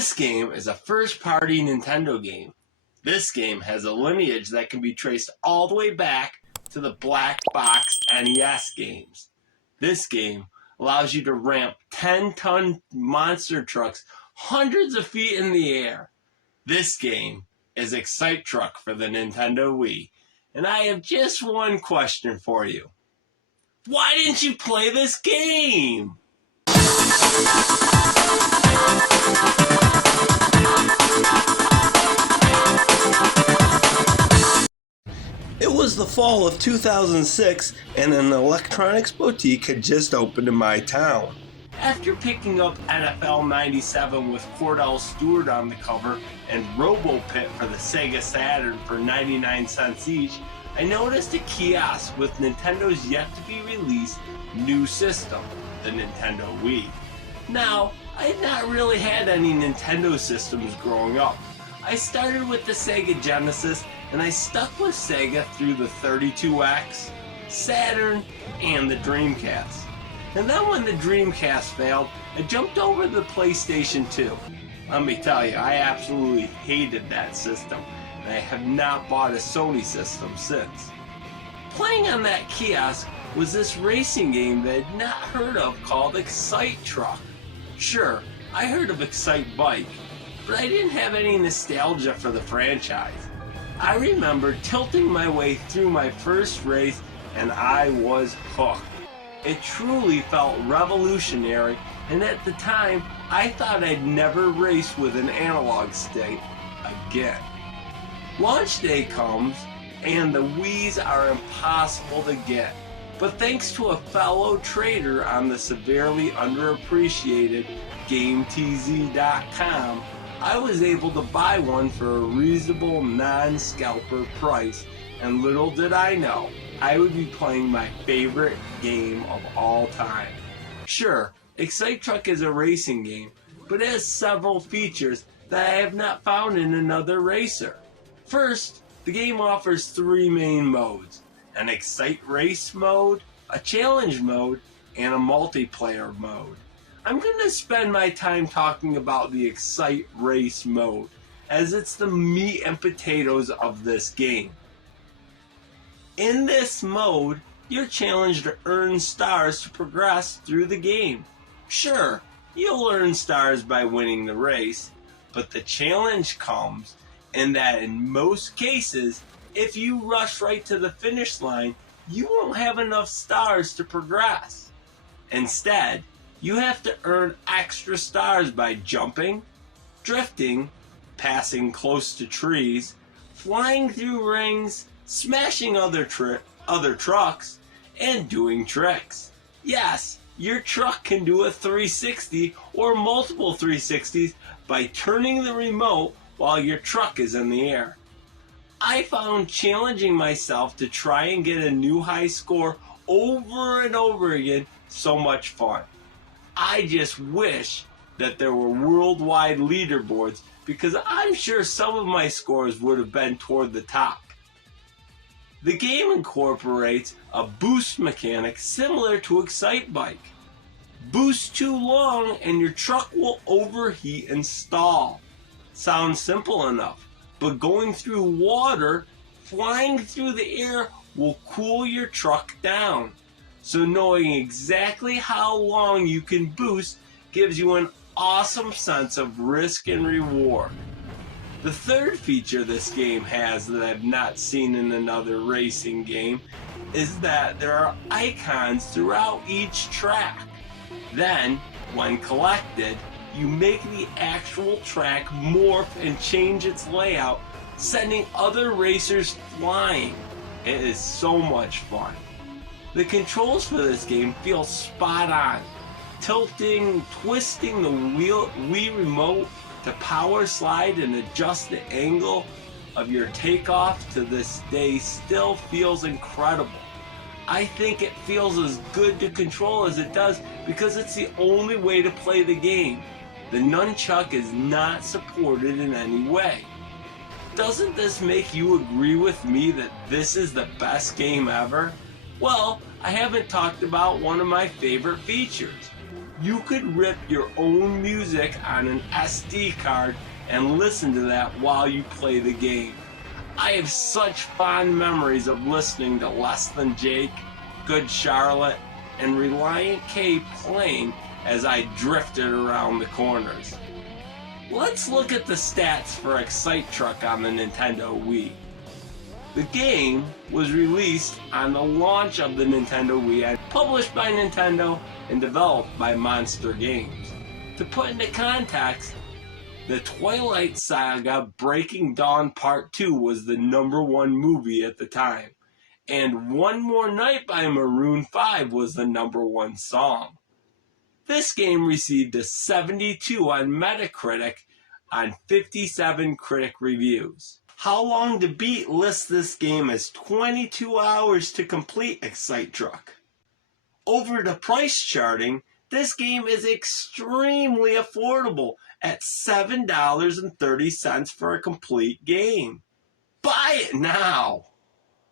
This game is a first-party Nintendo game. This game has a lineage that can be traced all the way back to the black box NES games. This game allows you to ramp 10-ton monster trucks hundreds of feet in the air. This game is Excite Truck for the Nintendo Wii. And I have just one question for you. Why didn't you play this game? It was the fall of 2006 and an electronics boutique had just opened in my town. After picking up NFL 97 with Cordell Stewart on the cover and RoboPit for the Sega Saturn for 99 cents each, I noticed a kiosk with Nintendo's yet-to-be-released new system, the Nintendo Wii. Now, I had not really had any Nintendo systems growing up. I started with the Sega Genesis, and I stuck with Sega through the 32X, Saturn, and the Dreamcast. And then when the Dreamcast failed, I jumped over to the PlayStation 2. Let me tell you, I absolutely hated that system, and I have not bought a Sony system since. Playing on that kiosk was this racing game that I had not heard of called Excite Truck. Sure, I heard of Excite Bike, but I didn't have any nostalgia for the franchise. I remember tilting my way through my first race and I was hooked. It truly felt revolutionary, and at the time I thought I'd never race with an analog stick again. Launch day comes and the Wiis are impossible to get, but thanks to a fellow trader on the severely underappreciated GameTZ.com, I was able to buy one for a reasonable non-scalper price, and little did I know, I would be playing my favorite game of all time. Sure, Excite Truck is a racing game, but it has several features that I have not found in another racer. First, the game offers three main modes: an Excite Race mode, a challenge mode, and a multiplayer mode. I'm going to spend my time talking about the Excite Race mode, as it's the meat and potatoes of this game. In this mode, you're challenged to earn stars to progress through the game. Sure, you'll earn stars by winning the race, but the challenge comes in that in most cases, if you rush right to the finish line, you won't have enough stars to progress. Instead, you have to earn extra stars by jumping, drifting, passing close to trees, flying through rings, smashing other trucks, and doing tricks. Yes, your truck can do a 360 or multiple 360s by turning the remote while your truck is in the air. I found challenging myself to try and get a new high score over and over again so much fun. I just wish that there were worldwide leaderboards, because I'm sure some of my scores would have been toward the top. The game incorporates a boost mechanic similar to Excite Bike. Boost too long and your truck will overheat and stall. Sounds simple enough, but going through water, flying through the air will cool your truck down. So knowing exactly how long you can boost gives you an awesome sense of risk and reward. The third feature this game has that I've not seen in another racing game is that there are icons throughout each track. Then, when collected, you make the actual track morph and change its layout, sending other racers flying. It is so much fun. The controls for this game feel spot on. Tilting, twisting the Wii remote to power slide and adjust the angle of your takeoff to this day still feels incredible. I think it feels as good to control as it does because it's the only way to play the game. The nunchuck is not supported in any way. Doesn't this make you agree with me that this is the best game ever? Well, I haven't talked about one of my favorite features. You could rip your own music on an SD card and listen to that while you play the game. I have such fond memories of listening to Less Than Jake, Good Charlotte, and Relient K playing as I drifted around the corners. Let's look at the stats for Excite Truck on the Nintendo Wii. The game was released on the launch of the Nintendo Wii and published by Nintendo and developed by Monster Games. To put into context, the Twilight Saga Breaking Dawn Part 2 was the #1 movie at the time, and One More Night by Maroon 5 was the #1 song. This game received a 72 on Metacritic on 57 critic reviews. How Long to Beat lists this game as 22 hours to complete Excite Truck. Over the price charting, this game is extremely affordable at $7.30 for a complete game. Buy it now!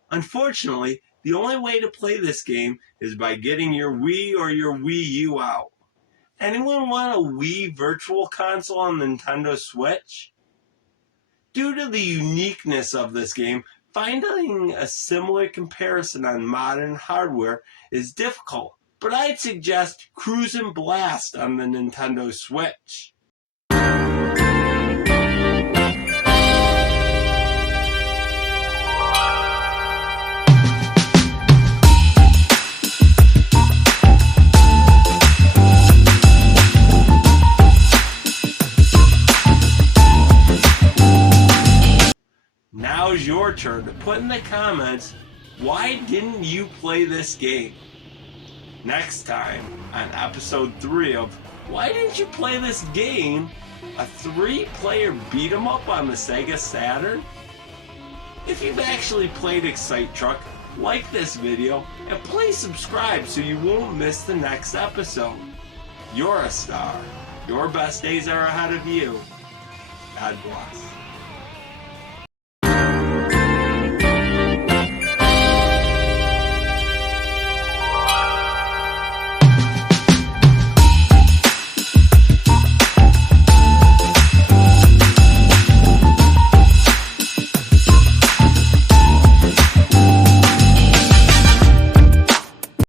Unfortunately, the only way to play this game is by getting your Wii or your Wii U out. Anyone want a Wii Virtual Console on the Nintendo Switch? Due to the uniqueness of this game, finding a similar comparison on modern hardware is difficult, but I'd suggest Cruisin' Blast on the Nintendo Switch. Now's your turn to put in the comments, why didn't you play this game? Next time on episode 3 of Why Didn't You Play This Game? A 3-player beat 'em up on the Sega Saturn? If you've actually played Excite Truck, like this video and please subscribe so you won't miss the next episode. You're a star. Your best days are ahead of you. God bless.